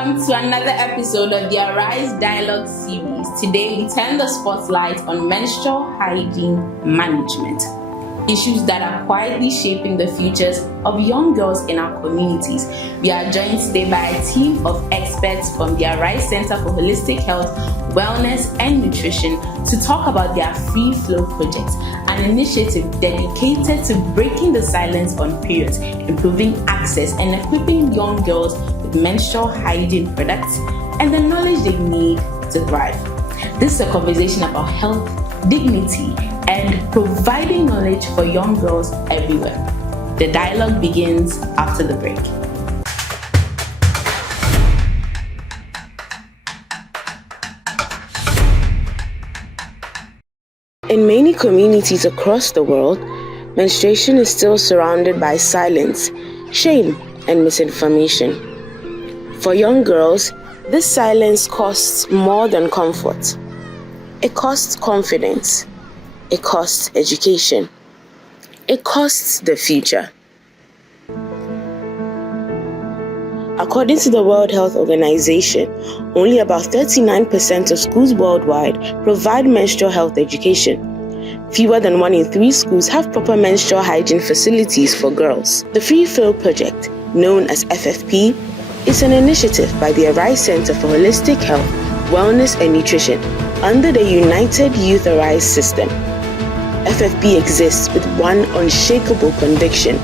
Welcome to another episode of the Arise Dialogue series. Today we turn the spotlight on menstrual hygiene management, issues that are quietly shaping the futures of young girls in our communities. We are joined today by a team of experts from the Arise Center for Holistic Health, Wellness and Nutrition to talk about their Free Flow project, an initiative dedicated to breaking the silence on periods, improving access and equipping young girls with menstrual hygiene products and the knowledge they need to thrive. This is a conversation about health, dignity, and providing knowledge for young girls everywhere. The dialogue begins after the break. In many communities across the world, menstruation is still surrounded by silence, shame, and misinformation. For young girls, this silence costs more than comfort. It costs confidence. It costs education. It costs the future. According to the World Health Organization, only about 39% of schools worldwide provide menstrual health education. Fewer than 1 in 3 schools have proper menstrual hygiene facilities for girls. The Free Flow project, known as FFP, is an initiative by the Arise Center for Holistic Health, Wellness and Nutrition under the United Youth Arise system. FFP exists with one unshakable conviction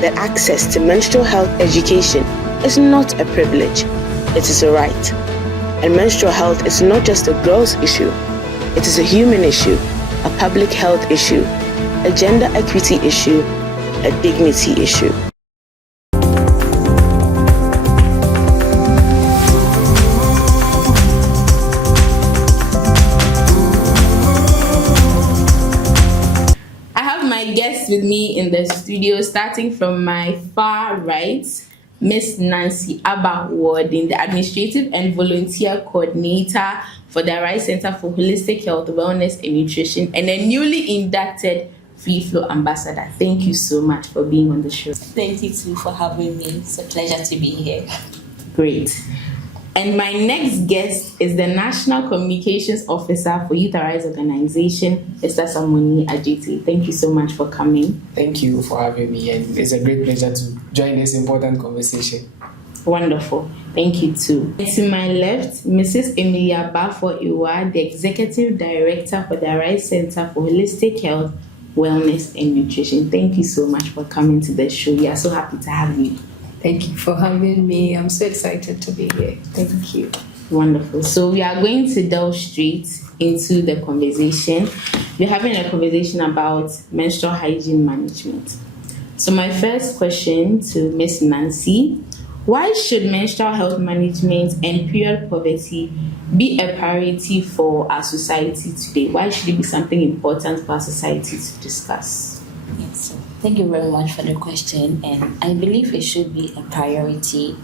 that access to menstrual health education is not a privilege, it is a right. And menstrual health is not just a girl's issue, it is a human issue, a public health issue, a gender equity issue, a dignity issue. Guests with me in the studio, starting from my far right, Miss Nancy Abba Warden, the Administrative and Volunteer Coordinator for the Arise Center for Holistic Health, Wellness and Nutrition, and a newly inducted Free Flow Ambassador. Thank you so much for being on the show. Thank you too for having me. It's a pleasure to be here. Great. And my next guest is the National Communications Officer for Youth Arise Organization, Mr. Samoni Ajiti. Thank you so much for coming. Thank you for having me, and it's a great pleasure to join this important conversation. Wonderful. Thank you too. And to my left, Mrs. Emilia Bafo-Iwa, the Executive Director for the Arise Center for Holistic Health, Wellness and Nutrition. Thank you so much for coming to the show. We are so happy to have you. Thank you for having me. I'm so excited to be here. Thank you. Wonderful. So we are going to delve straight into the conversation. We're having a conversation about menstrual hygiene management. So my first question to Miss Nancy, why should menstrual health management and period poverty be a priority for our society today? Why should it be something important for our society to discuss? Yes. Thank you very much for the question, and I believe it should be a priority,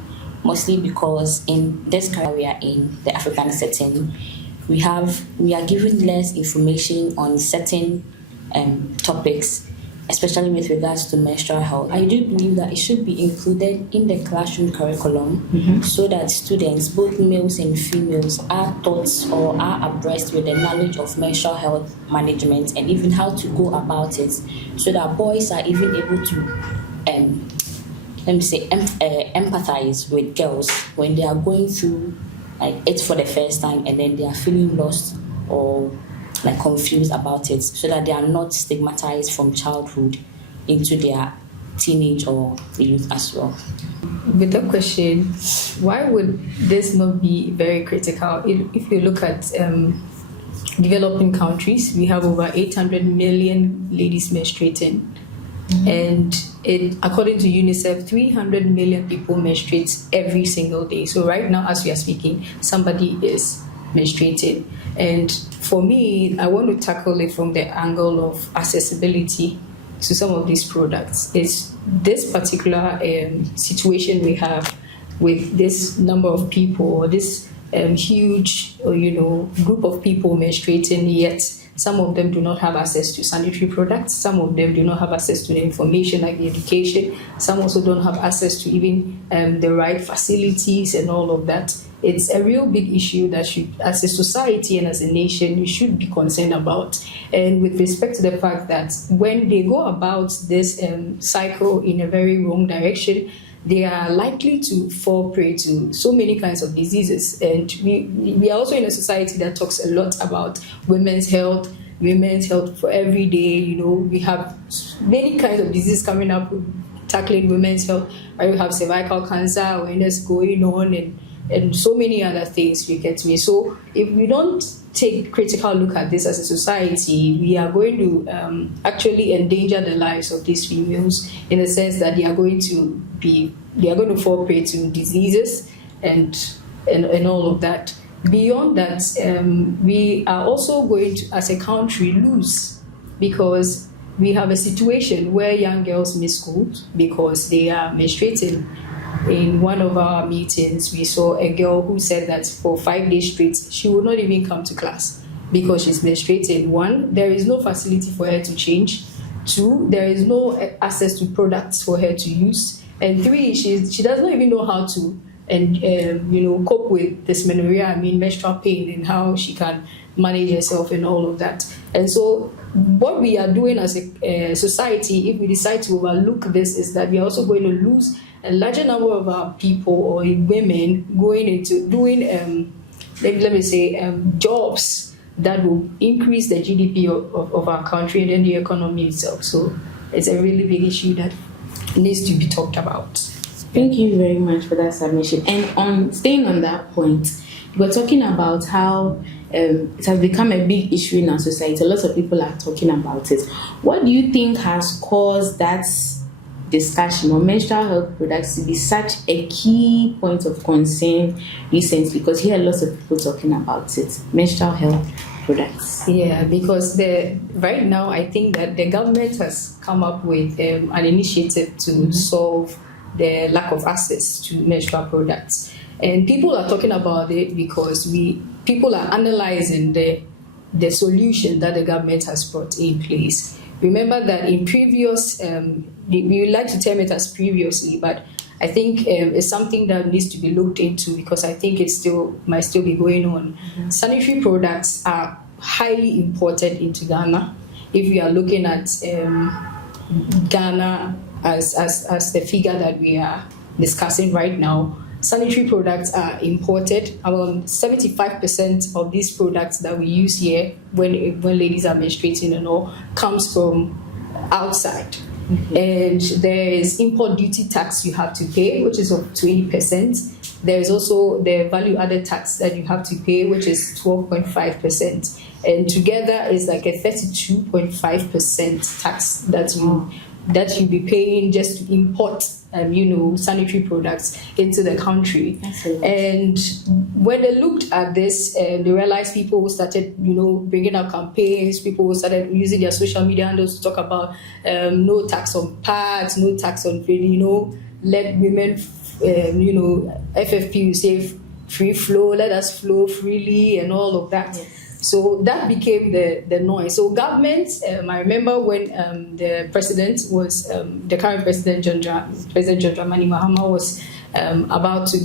mostly because in this career we are in, the African setting, we are given less information on certain topics, especially with regards to menstrual health. I do believe that it should be included in the classroom curriculum so that students, both males and females, are taught or are abreast with the knowledge of menstrual health management and even how to go about it, so that boys are even able to empathize with girls when they are going through it for the first time and then they are feeling lost or confused about it, so that they are not stigmatized from childhood into their teenage or youth as well. With the question, why would this not be very critical? If you look at developing countries, we have over 800 million ladies menstruating. And according to UNICEF, 300 million people menstruate every single day. So right now, as we are speaking, somebody is menstruating. And for me, I want to tackle it from the angle of accessibility to some of these products. It's this particular situation we have with this number of people, or this huge, group of people menstruating, yet some of them do not have access to sanitary products. Some of them do not have access to the information like the education. Some also don't have access to even the right facilities and all of that. It's a real big issue that as a society and as a nation, we should be concerned about. And with respect to the fact that when they go about this cycle in a very wrong direction, they are likely to fall prey to so many kinds of diseases. And we are also in a society that talks a lot about women's health for every day. We have many kinds of diseases coming up tackling women's health. Right? We have cervical cancer awareness going on and so many other things, you get me. So if we don't take critical look at this as a society, we are going to actually endanger the lives of these females in the sense that they are going to fall prey to diseases and all of that. Beyond that, we are also going to, as a country, lose because we have a situation where young girls miss school because they are menstruating. In one of our meetings, we saw a girl who said that for 5 days straight, she would not even come to class because she's menstruating. 1, there is no facility for her to change. 2, there is no access to products for her to use. And 3, she does not even know how to cope with dysmenorrhea, menstrual pain, and how she can manage herself and all of that. And so what we are doing as a society, if we decide to overlook this, is that we are also going to lose a larger number of our people or women going into doing, jobs that will increase the GDP of our country and then the economy itself. So it's a really big issue that needs to be talked about. Thank you very much for that submission. And staying on that point, we're talking about how it has become a big issue in our society. A lot of people are talking about it. What do you think has caused that discussion on menstrual health products to be such a key point of concern recently? Because here are lots of people talking about it, menstrual health products. Yeah, because right now I think that the government has come up with an initiative to solve the lack of access to menstrual products. And people are talking about it because people are analyzing the solution that the government has brought in place. Remember that in previous, we would like to term it as previously, but I think it's something that needs to be looked into because I think might still be going on. Mm-hmm. Sanitary products are highly imported into Ghana. If we are looking at Ghana as the figure that we are discussing right now, sanitary products are imported. Around 75% of these products that we use here when ladies are menstruating and all comes from outside. Mm-hmm. And there is import duty tax you have to pay, which is of 20%. There is also the value added tax that you have to pay, which is 12.5%. And together is like a 32.5% tax that you be paying just to import sanitary products into the country. And when they looked at this, they realized people started bringing out campaigns. People started using their social media handles to talk about no tax on pads, no tax on let women FFP say free flow, let us flow freely and all of that. Yes. So that became the noise. So government, I remember when the president was, the current president, President John Dramani Mahama was about to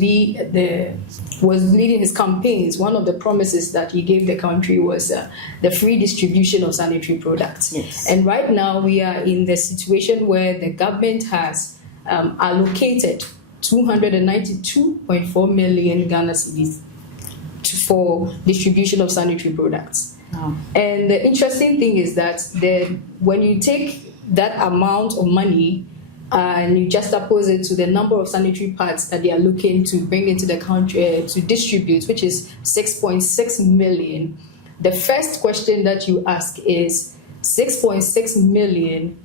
was leading his campaigns. One of the promises that he gave the country was the free distribution of sanitary products. Yes. And right now we are in the situation where the government has allocated 292.4 million Ghana cedis for distribution of sanitary products. Oh. And the interesting thing is that when you take that amount of money and you juxtapose it to the number of sanitary pads that they are looking to bring into the country to distribute, which is 6.6 million, the first question that you ask is 6.6 million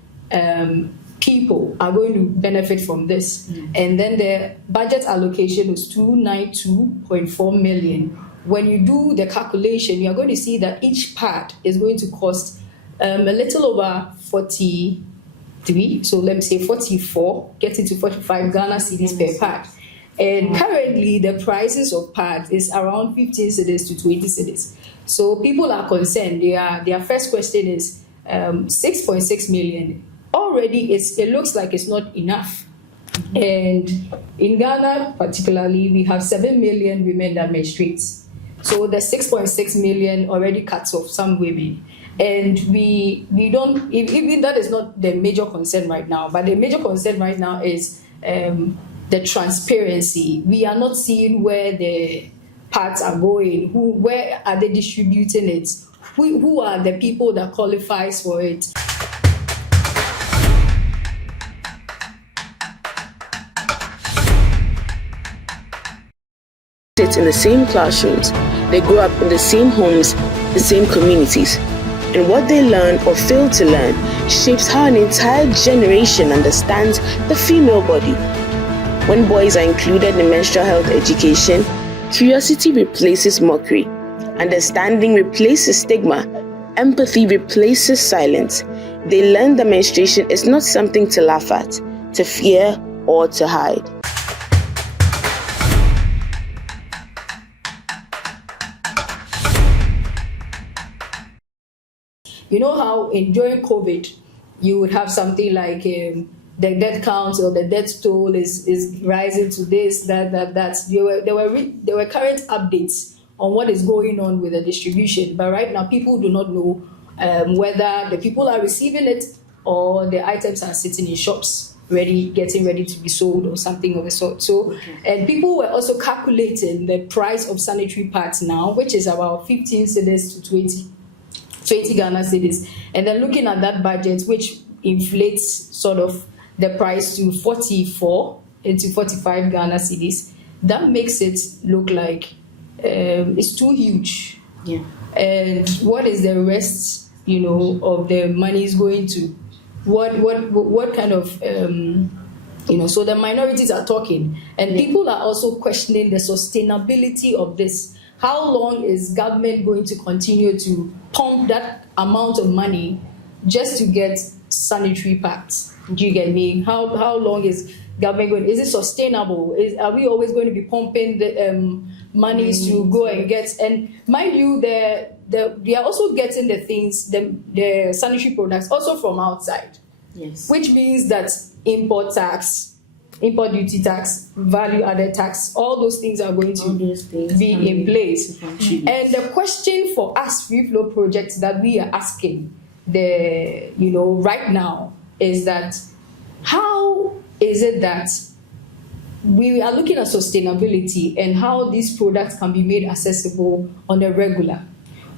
people are going to benefit from this. Mm. And then the budget allocation was 292.4 million. When you do the calculation, you are going to see that each pad is going to cost a little over 43, so let me say 44, getting to 45 Ghana cedis per pad. And currently, the prices of pads is around 15 cedis to 20 cedis. So people are concerned. Their first question is 6.6 million. Already, it looks like it's not enough. And in Ghana, particularly, we have 7 million women that menstruate. So the 6.6 million already cuts off some women. And we don't, even that is not the major concern right now, but the major concern right now is the transparency. We are not seeing where the parts are going, where are they distributing it, who are the people that qualifies for it. Sit in the same classrooms, they grow up in the same homes, the same communities. And what they learn or fail to learn shapes how an entire generation understands the female body. When boys are included in menstrual health education, curiosity replaces mockery, understanding replaces stigma, empathy replaces silence. They learn that menstruation is not something to laugh at, to fear, or to hide. You know how during COVID, you would have something like the death count or the death toll is rising to this, that. There were current updates on what is going on with the distribution. But right now, people do not know whether the people are receiving it or the items are sitting in shops, getting ready to be sold or something of the sort. So, and people were also calculating the price of sanitary pads now, which is about 15 cedis to 20 Ghana cedis, and then looking at that budget, which inflates sort of the price to 44 into 45 Ghana cedis, that makes it look like it's too huge. Yeah. And what is the rest, of the money is going to? What kind of so the minorities are talking, and people are also questioning the sustainability of this. How long is government going to continue to pump that amount of money just to get sanitary pads? Do you get me? How long is government going? Is it sustainable? Are we always going to be pumping the monies to go and get? And mind you, they are also getting the things, the sanitary products also from outside. Yes. Which means that import duty tax, value added tax, all those things are going to be in place. And the question for us free flow projects that we are asking right now is that how is it that we are looking at sustainability and how these products can be made accessible on a regular?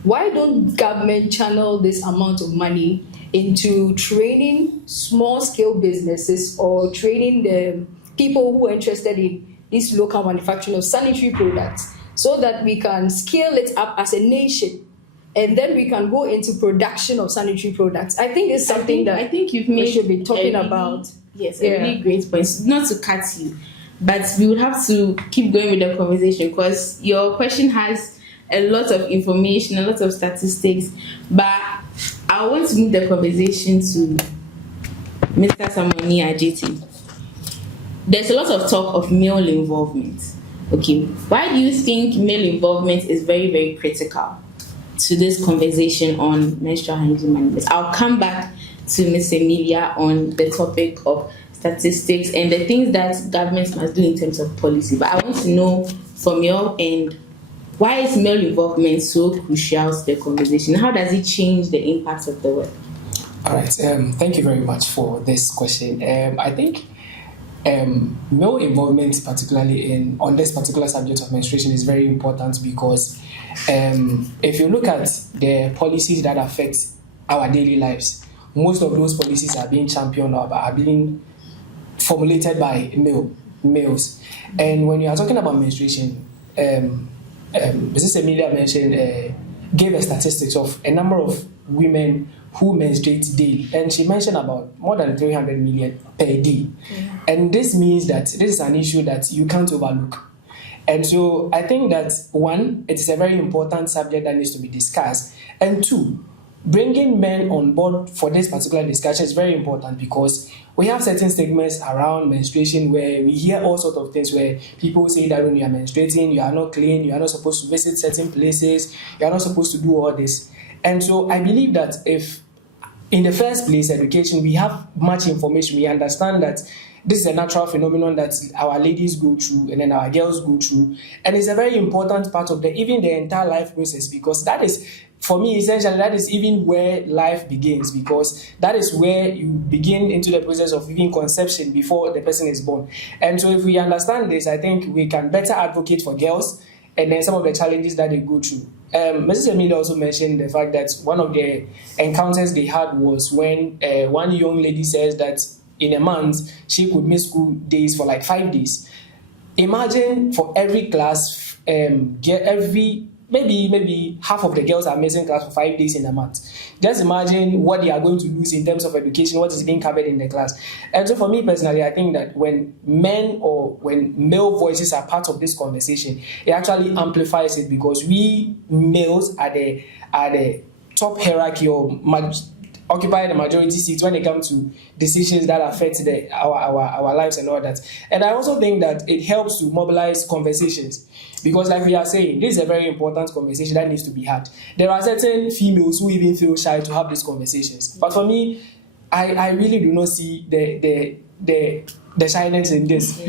Why don't government channel this amount of money into training small scale businesses or training the people who are interested in this local manufacturing of sanitary products, so that we can scale it up as a nation, and then we can go into production of sanitary products? I think it's something I think we should be talking about. Yes, a really great point. Not to cut you, but we would have to keep going with the conversation because your question has a lot of information, a lot of statistics, but I want to move the conversation to Mr. Samoni Ajiti. There's a lot of talk of male involvement. Okay, why do you think male involvement is very, very critical to this conversation on menstrual hygiene management? I'll come back to Ms. Emilia on the topic of statistics and the things that governments must do in terms of policy. But I want to know from your end, why is male involvement so crucial to the conversation? How does it change the impact of the work? All right. Thank you very much for this question. I think male involvement, particularly on this particular subject of menstruation, is very important because if you look at the policies that affect our daily lives, most of those policies are being championed or are being formulated by males. And when you are talking about menstruation, Mrs. Emilia mentioned, gave a statistics of a number of women who menstruate daily, and she mentioned about more than 300 million per day. Yeah. And this means that this is an issue that you can't overlook. And so I think that one, it is a very important subject that needs to be discussed. And two, bringing men on board for this particular discussion is very important because we have certain stigmas around menstruation where we hear all sorts of things where people say that when you are menstruating, you are not clean, you are not supposed to visit certain places, you are not supposed to do all this. And so I believe that if in the first place, education, we have much information, we understand that this is a natural phenomenon that our ladies go through and then our girls go through. And it's a very important part of even the entire life process because that is, for me, essentially, that is even where life begins because that is where you begin into the process of even conception before the person is born. And so if we understand this, I think we can better advocate for girls and then some of the challenges that they go through. Mrs. Emilia also mentioned the fact that one of the encounters they had was when one young lady says that in a month, she could miss school days for like 5 days. Imagine for every class, maybe half of the girls are missing class for 5 days in a month. Just imagine what they are going to lose in terms of education, what is being covered in the class. And so for me personally, I think that when men or when male voices are part of this conversation, it actually amplifies it because we males are the top hierarchy or occupy the majority seats when it comes to decisions that affect our lives and all that. And I also think that it helps to mobilize conversations because like we are saying, this is a very important conversation that needs to be had. There are certain females who even feel shy to have these conversations. But for me, I really do not see the shyness in this.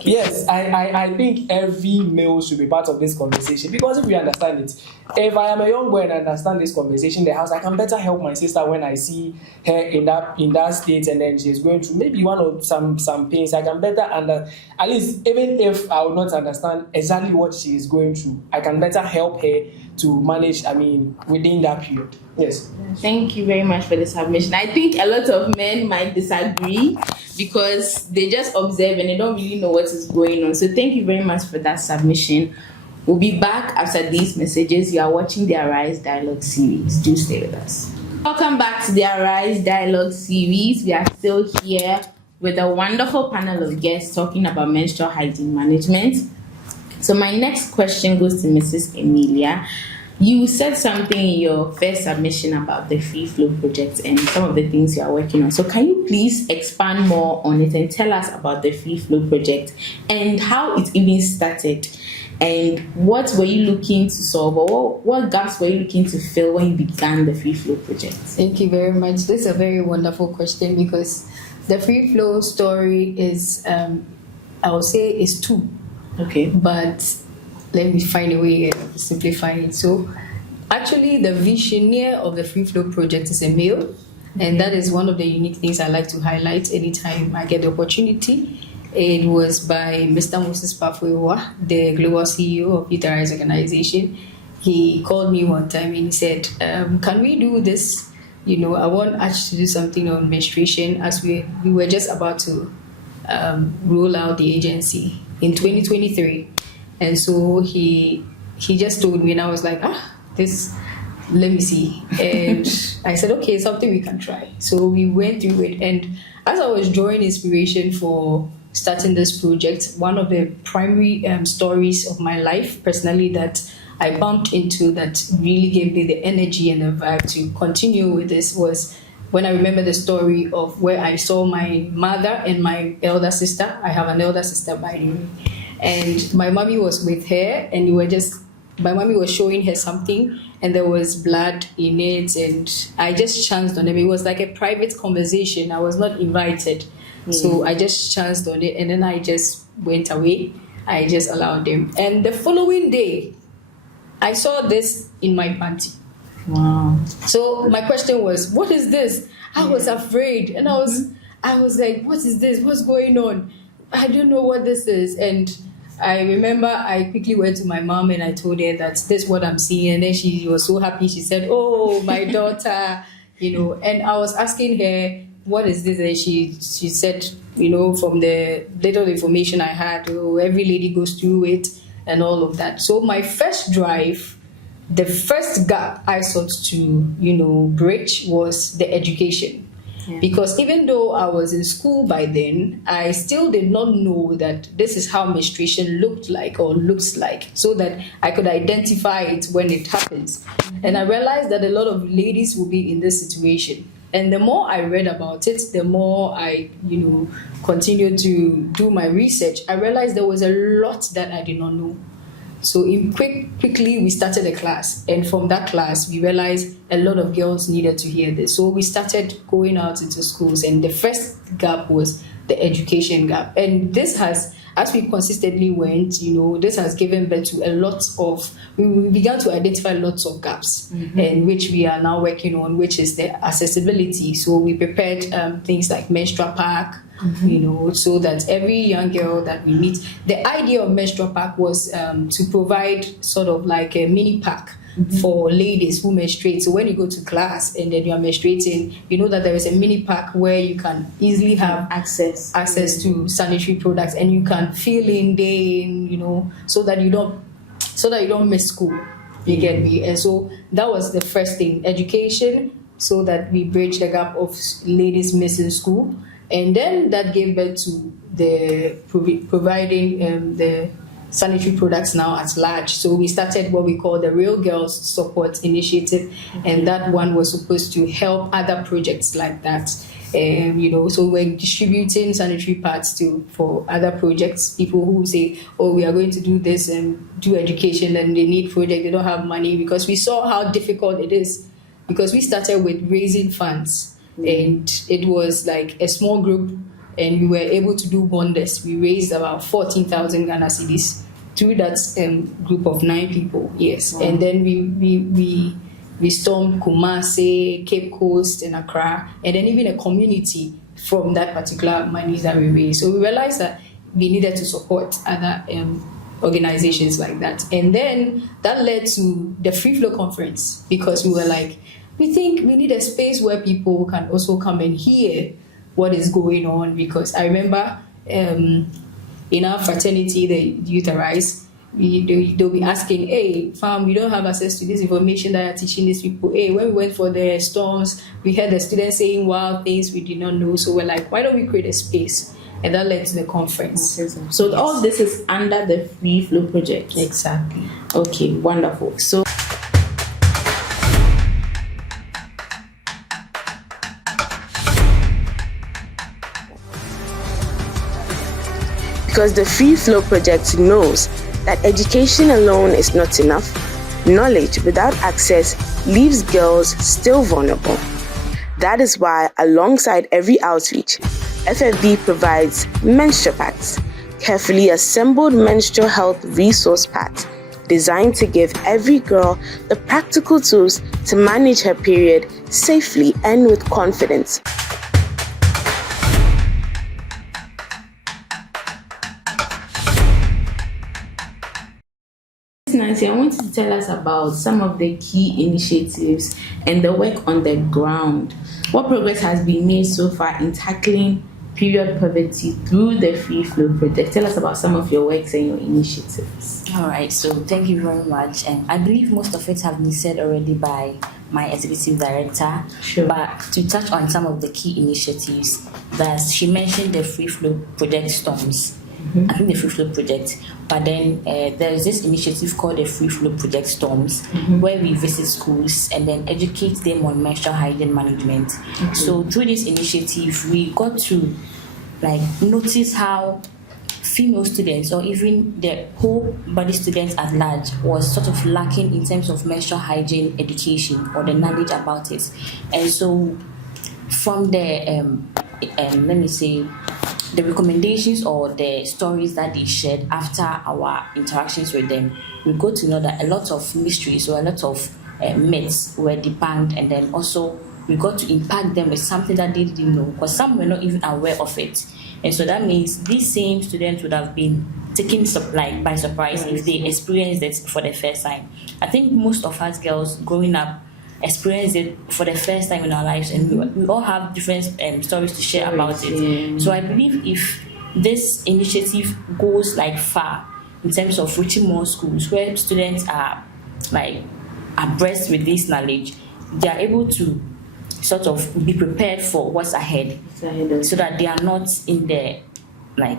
Yes, I think every male should be part of this conversation because if we understand it, if I am a young boy and I understand this conversation in the house, I can better help my sister when I see her in that state and then she's going through maybe one or some pains. I can better at least even if I will not understand exactly what she is going through, I can better help her to manage, within that period. Yes. Thank you very much for the submission. I think a lot of men might disagree because they just observe and they don't really know what is going on. So thank you very much for that submission. We'll be back after these messages. You are watching the Arise Dialogue series. Do stay with us. Welcome back to the Arise Dialogue series. We are still here with a wonderful panel of guests talking about menstrual hygiene management. So my next question goes to Mrs. Emilia. You said something in your first submission about the Free Flow project and some of the things you are working on. So can you please expand more on it and tell us about the Free Flow project and how it even started? And what were you looking to solve, or what gaps were you looking to fill when you began the Free Flow project? Thank you very much. This is a very wonderful question because the Free Flow story is, I would say, is two. Okay. But let me find a way to simplify it. So, actually, the visionary of the Free Flow project is a male, and that is one of the unique things I like to highlight anytime I get the opportunity. It was by Mr. Moses Pafuewa, the global CEO of Youth Arise Organization. He called me one time and he said, can we do this? I want Ash to do something on menstruation as we were just about to roll out the agency in 2023. And so he just told me and I was like, let me see. And I said, okay, something we can try. So we went through it. And as I was drawing inspiration for starting this project, one of the primary stories of my life personally that I bumped into that really gave me the energy and the vibe to continue with this was when I remember the story of where I saw my mother and my elder sister. I have an elder sister, by the way. And my mommy was with her and my mommy was showing her something and there was blood in it and I just chanced on it. It was like a private conversation. I was not invited. So I just chanced on it and then I just went away. I just allowed them. And the following day, I saw this in my panty. Wow. So my question was, what is this? I was afraid and I was like, what is this? What's going on? I don't know what this is. And I remember I quickly went to my mom and I told her that this is what I'm seeing. And then she was so happy. She said, oh, my daughter, and I was asking her, what is this? And she said, from the little information I had, every lady goes through it and all of that. So my first drive, the first gap I sought to, bridge was the education. Because even though I was in school by then, I still did not know that this is how menstruation looked like or looks like, so that I could identify it when it happens. And I realized that a lot of ladies will be in this situation. And the more I read about it, the more I, continued to do my research, I realized there was a lot that I did not know. So quickly we started a class, and from that class we realized a lot of girls needed to hear this. So we started going out into schools, and the first gap was the education gap. And this has, as we consistently went, this has given birth to a lot of, we began to identify lots of gaps, and which we are now working on, which is the accessibility. So we prepared things like menstrual pack, so that every young girl that we meet, the idea of menstrual pack was to provide sort of like a mini pack for ladies who menstruate. So when you go to class and then you are menstruating, you know that there is a mini pack where you can easily have access to sanitary products, and you can fill in day in, so that you don't miss school. You get me? And so that was the first thing, education, so that we bridge the gap of ladies missing school. And then that gave birth to the providing the sanitary products now at large. So we started what we call the Real Girls Support Initiative, and that one was supposed to help other projects like that. So we're distributing sanitary pads for other projects. People who say, "Oh, we are going to do this and do education," and they need project, they don't have money, because we saw how difficult it is. Because we started with raising funds, and it was like a small group, and we were able to do wonders. We raised about 14,000 Ghana cedis through that group of 9 people. Yes, wow. And then we stormed Kumasi, Cape Coast, and Accra, and then even a community from that particular money that we raised. So we realized that we needed to support other organizations like that, and then that led to the Free Flow Conference, because we were like, we think we need a space where people can also come and hear what is going on. Because I remember in our fraternity, the Youth Arise, they'll be asking, "Hey, fam, we don't have access to this information that are teaching these people. Hey, when we went for the storms, we heard the students saying wild things we did not know. So we're like, why don't we create a space?" And that led to the conference. So yes. All this is under the Free Flow project. Exactly. Okay, wonderful. So because the Free Flow project knows that education alone is not enough. Knowledge without access leaves girls still vulnerable. That is why, alongside every outreach, FFB provides menstrual packs, carefully assembled menstrual health resource packs designed to give every girl the practical tools to manage her period safely and with confidence. Nancy, I want you to tell us about some of the key initiatives and the work on the ground. What progress has been made so far in tackling period poverty through the Free Flow project? Tell us about some of your works and your initiatives. All right, so thank you very much. And I believe most of it have been said already by my executive director. Sure. But to touch on some of the key initiatives, that she mentioned the Free Flow project storms. I think the Free Flow project, but then there is this initiative called the Free Flow Project Storms, where we visit schools and then educate them on menstrual hygiene management. So through this initiative, we got to notice how female students, or even the whole body students at large, was sort of lacking in terms of menstrual hygiene education or the knowledge about it. And so from the let me say, the recommendations or the stories that they shared after our interactions with them, we got to know that a lot of mysteries or a lot of myths were debunked, and then also we got to impact them with something that they didn't know, because some were not even aware of it. And so that means these same students would have been taken by surprise if they experienced it for the first time. I think most of us girls growing up experience it for the first time in our lives, and we all have different stories to share about it. So I believe if this initiative goes far in terms of reaching more schools where students are abreast with this knowledge, they are able to sort of be prepared for what's ahead, so that they are not in the like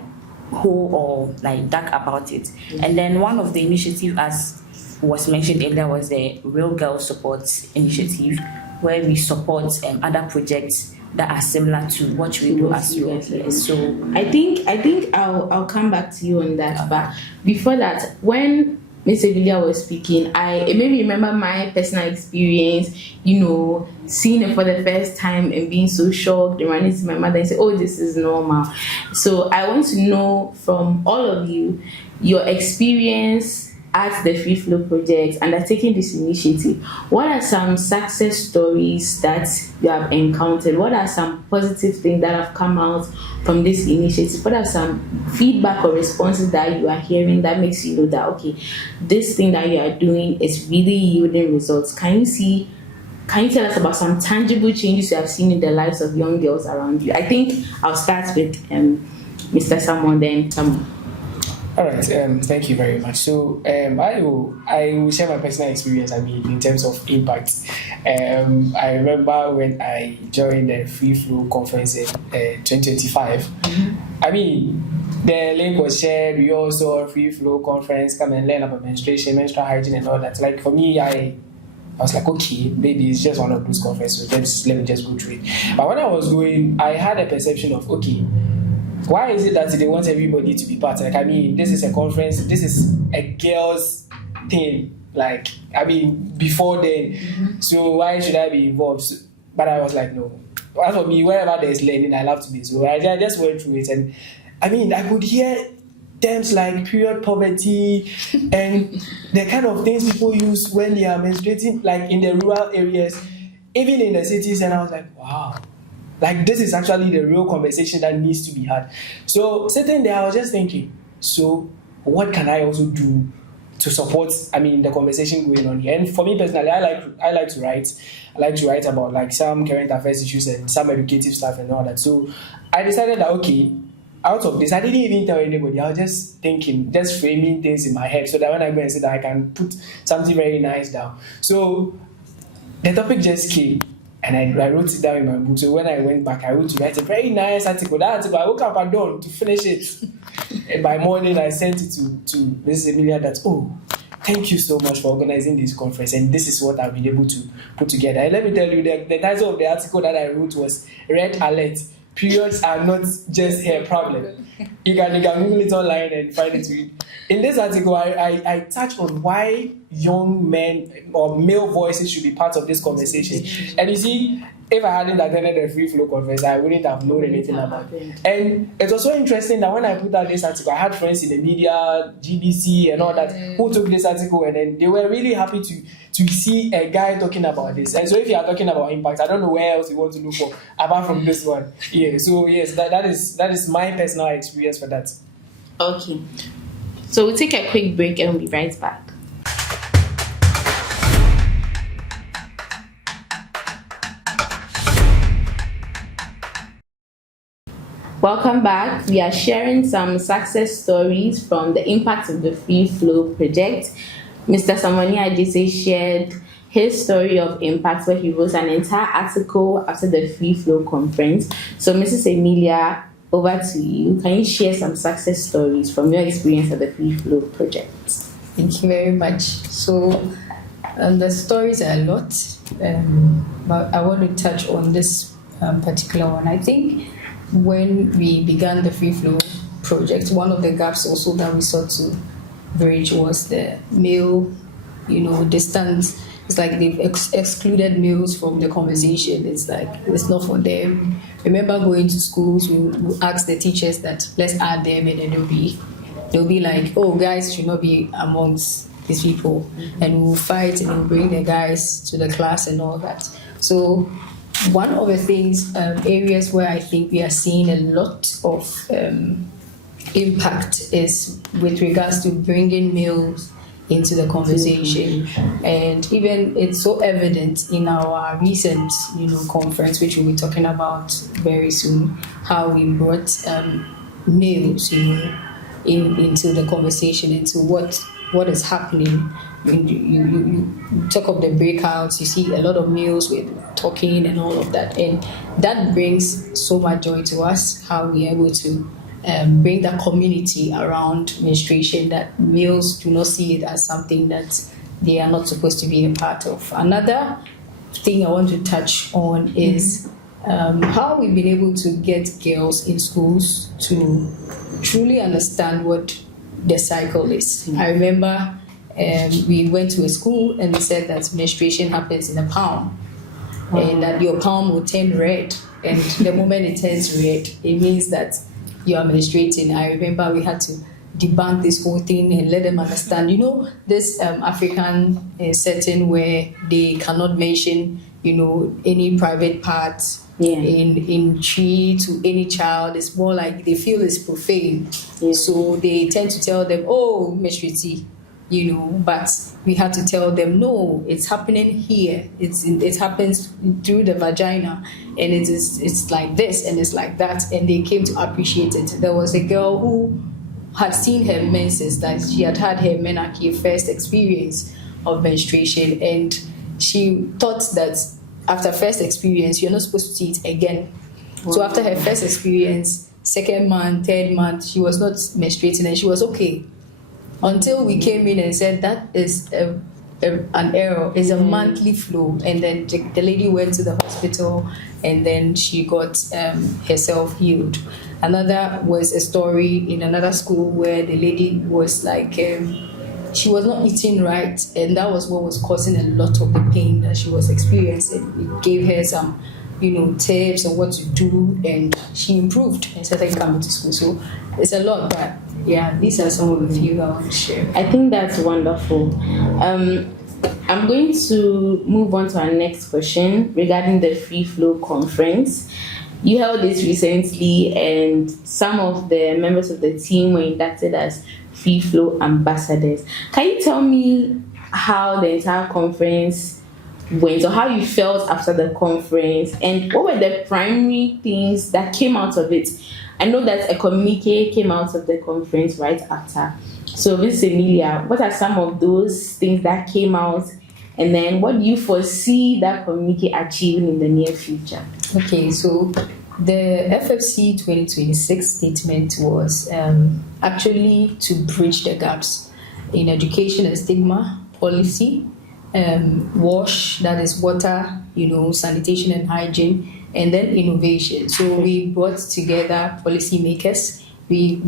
hole or like dark about it. And then one of the initiatives, as was mentioned earlier, was the Real Girl Support Initiative, where we support other projects that are similar to what we do as well. So I think I'll come back to you on that. But before that, when Miss Emilia was speaking, it made me remember my personal experience, seeing it for the first time and being so shocked and running to my mother and say, oh, this is normal. So I want to know from all of you, your experience at the Free Flow Project, undertaking this initiative. What are some success stories that you have encountered? What are some positive things that have come out from this initiative? What are some feedback or responses that you are hearing that makes you know that, okay, this thing that you are doing is really yielding results? Can you tell us about some tangible changes you have seen in the lives of young girls around you? I think I'll start with Mr. Samuel, then Samuel. All right, thank you very much. So I will share my personal experience, in terms of impact. I remember when I joined the Free Flow conference in 2025. The link was shared. We all saw Free Flow conference, come and learn about menstruation, menstrual hygiene and all that. Like for me, I was like, okay, maybe it's just one of those conferences, let me just go through it. But when I was going, I had a perception of, okay, why is it that they want everybody to be part? This is a conference, this is a girls' thing. Before then, so why should I be involved? But I was like, no. As for me, wherever there's learning, I love to be. So I just went through it, and I could hear terms like period poverty and the kind of things people use when they are menstruating, like in the rural areas, even in the cities, and I was like, wow. This is actually the real conversation that needs to be had. So sitting there, I was just thinking, so what can I also do to support, the conversation going on here? And for me personally, I like to write. I like to write about some current affairs issues and some educative stuff and all that. So I decided that, okay, out of this, I didn't even tell anybody. I was just thinking, just framing things in my head so that when I go and sit down, I can put something very nice down. So the topic just came. And I wrote it down in my book. So when I went back, I wrote to write a very nice article. That article, I woke up at dawn to finish it. And by morning, I sent it to Mrs. Emilia that, oh, thank you so much for organizing this conference. And this is what I've been able to put together. And let me tell you, the title of the article that I wrote was Red Alert. Periods are not just a problem. You can Google it online and find it to read. In this article, I touch on why young men or male voices should be part of this conversation. And you see, if I hadn't attended the Free Flow conference, I wouldn't have known anything about it. And it was so interesting that when I put out this article, I had friends in the media, GBC and all that, who took this article, and then they were really happy to see a guy talking about this. And so if you are talking about impact, I don't know where else you want to look for apart from this one. Yeah. So yes, that is my personal experience for that. Okay. So we'll take a quick break and we'll be right back. Welcome back. We are sharing some success stories from the impact of the Free Flow project. Mr. Samani Adjese shared his story of impact, where he wrote an entire article after the Free Flow conference. So Mrs. Emilia, over to you. Can you share some success stories from your experience at the Free Flow project? Thank you very much. So the stories are a lot, but I want to touch on this particular one. I think when we began the Free Flow project, one of the gaps also that we sought to bridge was the male, distance. It's like they've excluded males from the conversation. It's like it's not for them. Remember going to schools, we ask the teachers that let's add them, and then they'll be like, oh, guys should not be amongst these people, and we'll fight and we'll bring the guys to the class and all that. So one of the things, areas where I think we are seeing a lot of impact is with regards to bringing males into the conversation. And even it's so evident in our recent, conference, which we'll be talking about very soon, how we brought males, into the conversation, into what what is happening. You talk of the breakouts, you see a lot of meals with talking and all of that, and that brings so much joy to us, how we are able to bring that community around menstruation, that males do not see it as something that they are not supposed to be a part of. Another thing I want to touch on is how we've been able to get girls in schools to truly understand what the cycle is. I remember we went to a school and they said that menstruation happens in the palm, and that your palm will turn red, and the moment it turns red, it means that you are menstruating. I remember we had to debunk this whole thing and let them understand, this African setting where they cannot mention, any private parts in tree to any child. It's more like they feel it's profane. So they tend to tell them, oh, menstruate, but we had to tell them, no, it's happening here. It happens through the vagina, and it's like this and it's like that, and they came to appreciate it. There was a girl who had seen her menses, that she had had her menarche first experience of menstruation, and she thought that after first experience, you're not supposed to see it again. So after her first experience, second month, third month, she was not menstruating and she was okay. Until we came in and said that is an error, it's a monthly flow. And then the lady went to the hospital and then she got herself healed. Another was a story in another school where the lady was like, she was not eating right, and that was what was causing a lot of the pain that she was experiencing. It gave her some, tips on what to do, and she improved and started coming to school. So it's a lot, but yeah, these are some of the few I want to share. I think that's wonderful. I'm going to move on to our next question regarding the Free Flow Conference. You held this recently, and some of the members of the team were inducted as Free Flow ambassadors. Can you tell me how the entire conference went, or how you felt after the conference, and what were the primary things that came out of it? I know that a communique came out of the conference right after. So, Miss Emilia, what are some of those things that came out, and then what do you foresee that communique achieving in the near future? Okay, so the FFC 2026 statement was actually to bridge the gaps in education and stigma policy, WASH, that is water, sanitation and hygiene, and then innovation. So we brought together policymakers. We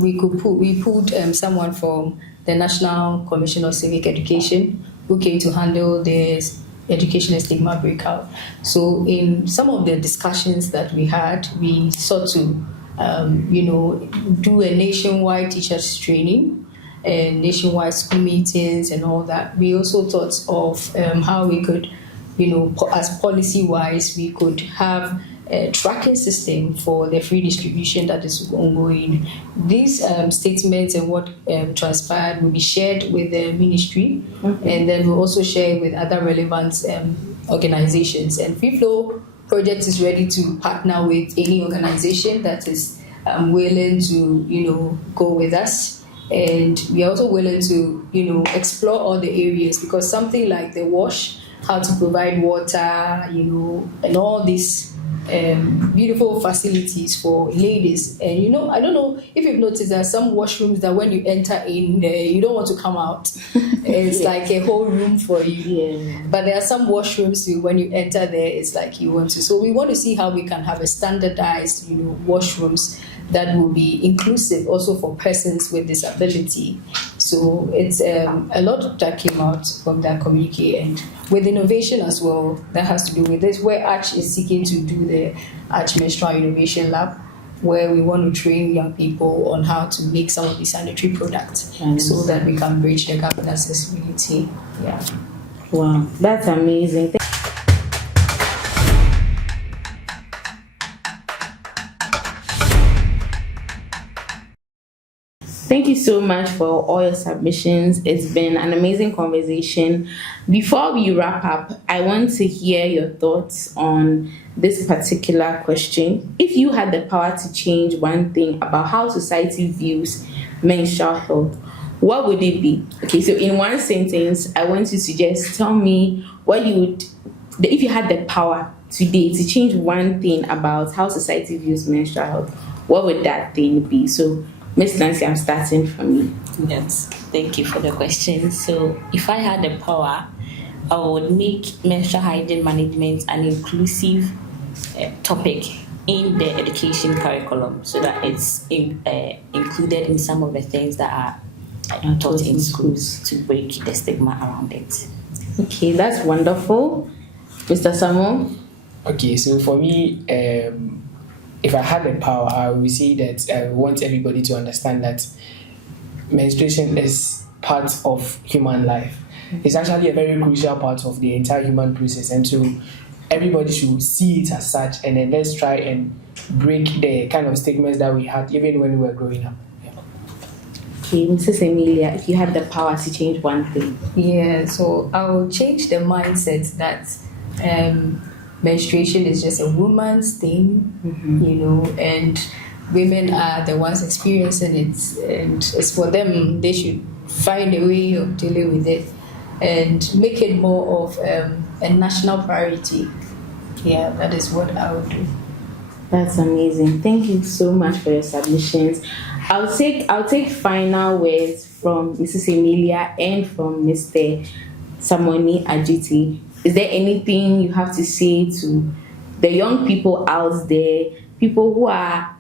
pulled someone from the National Commission of Civic Education who came to handle this education and stigma breakout. So in some of the discussions that we had, we sought to, do a nationwide teachers training and nationwide school meetings and all that. We also thought of how we could, as policy-wise, we could have a tracking system for the free distribution that is ongoing. These statements and what transpired will be shared with the ministry, and then we'll also share with other relevant organizations. And Free Flow Project is ready to partner with any organization that is willing to, go with us. And we are also willing to, explore all the areas, because something like the WASH, how to provide water, and all these beautiful facilities for ladies. And I don't know if you've noticed, there are some washrooms that when you enter in, you don't want to come out. It's like a whole room for you. But there are some washrooms when you enter there, it's like you want to. So we want to see how we can have a standardized, washrooms that will be inclusive also for persons with disability. So it's a lot that came out from that communique, and with innovation as well, that has to do with this, where Arch is seeking to do the Arch Menstrual Innovation Lab, where we want to train young people on how to make some of these sanitary products so that we can bridge the gap in accessibility. Yeah. Wow, that's amazing. Thank you so much for all your submissions. It's been an amazing conversation. Before we wrap up, I want to hear your thoughts on this particular question. If you had the power to change one thing about how society views menstrual health, what would it be? Okay, so in one sentence, I want you to just tell me what you would, if you had the power today to change one thing about how society views menstrual health, what would that thing be? So, Miss Nancy, I'm starting from you. Yes, thank you for the question. So, if I had the power, I would make menstrual hygiene management an inclusive topic in the education curriculum, so that it's included in some of the things that are taught in schools to break the stigma around it. Okay, that's wonderful. Mr. Samuel? Okay, so for me, if I had the power, I would say that I want everybody to understand that menstruation is part of human life. It's actually a very crucial part of the entire human process, and so everybody should see it as such, and then let's try and break the kind of stigmas that we had even when we were growing up. Okay, Mrs. Emilia, if you had the power to change one thing. Yeah, so I will change the mindset that menstruation is just a woman's thing, and women are the ones experiencing it, and it's for them. They should find a way of dealing with it and make it more of a national priority. Yeah, that is what I would do. That's amazing. Thank you so much for your submissions. I'll take final words from Mrs. Emilia and from Mr. Samoni Ajiti. Is there anything you have to say to the young people out there, people who are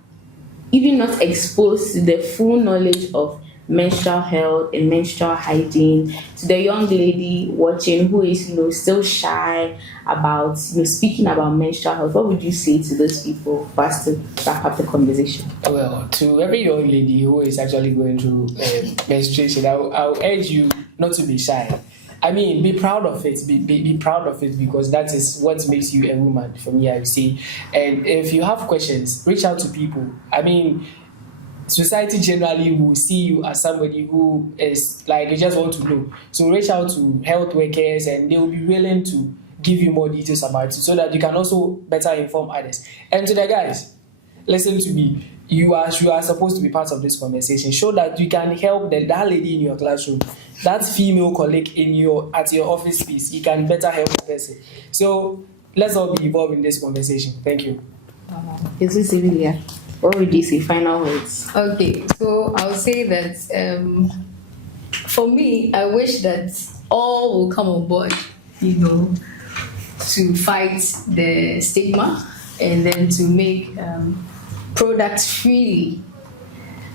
even not exposed to the full knowledge of menstrual health and menstrual hygiene, to the young lady watching who is still shy about speaking about menstrual health? What would you say to those people for us to wrap up the conversation? Well, to every young lady who is actually going through menstruation, I'll urge you not to be shy. I mean, be proud of it. Be proud of it, because that is what makes you a woman, for me, I would say. And if you have questions, reach out to people. I mean, society generally will see you as somebody who is like, they just want to know. So reach out to health workers, and they will be willing to give you more details about it, so that you can also better inform others. And to the guys, listen to me. You are supposed to be part of this conversation. Show that you can help that lady in your classroom, that female colleague at your office space. You can better help the person. So let's all be involved in this conversation. Thank you. Jesus, Emilia, what would you say? Final words. Okay, so I'll say that for me, I wish that all will come on board, to fight the stigma and then to make products free.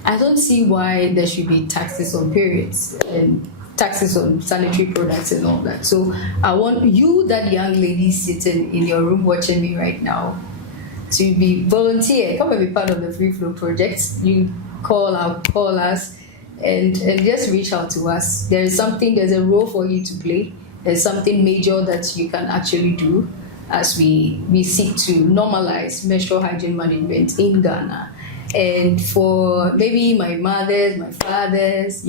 I don't see why there should be taxes on periods and taxes on sanitary products and all that. So I want you, that young lady sitting in your room watching me right now, to be volunteer. Come and be part of the Free Flow project. You call us, and just reach out to us. There's a role for you to play. There's something major that you can actually do as we seek to normalize menstrual hygiene management in Ghana. And for maybe my mothers, my fathers,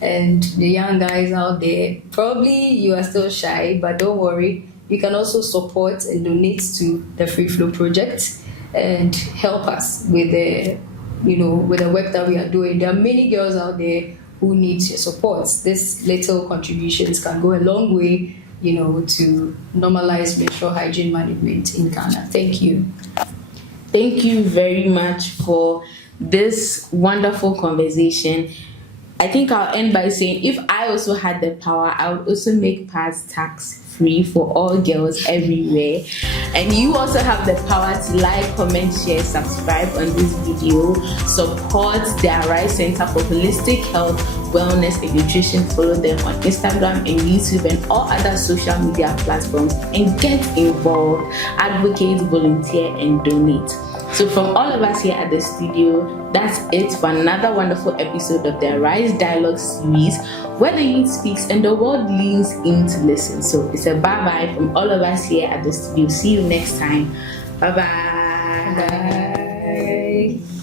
and the young guys out there, probably you are still shy, but don't worry. You can also support and donate to the Free Flow project and help us with the work that we are doing. There are many girls out there who need your support. These little contributions can go a long way, to normalize menstrual hygiene management in Ghana. Thank you. Thank you very much for this wonderful conversation. I think I'll end by saying, if I also had the power, I would also make pads tax-free for all girls everywhere. And you also have the power to like, comment, share, subscribe on this video. Support the Arise Center for Holistic Health, Wellness and Nutrition. Follow them on Instagram and YouTube and all other social media platforms. And get involved, advocate, volunteer, and donate. So from all of us here at the studio, that's it for another wonderful episode of the Arise Dialogue series, where the youth speaks and the world leans in to listen. So it's a bye-bye from all of us here at the studio. See you next time. Bye-bye. Bye.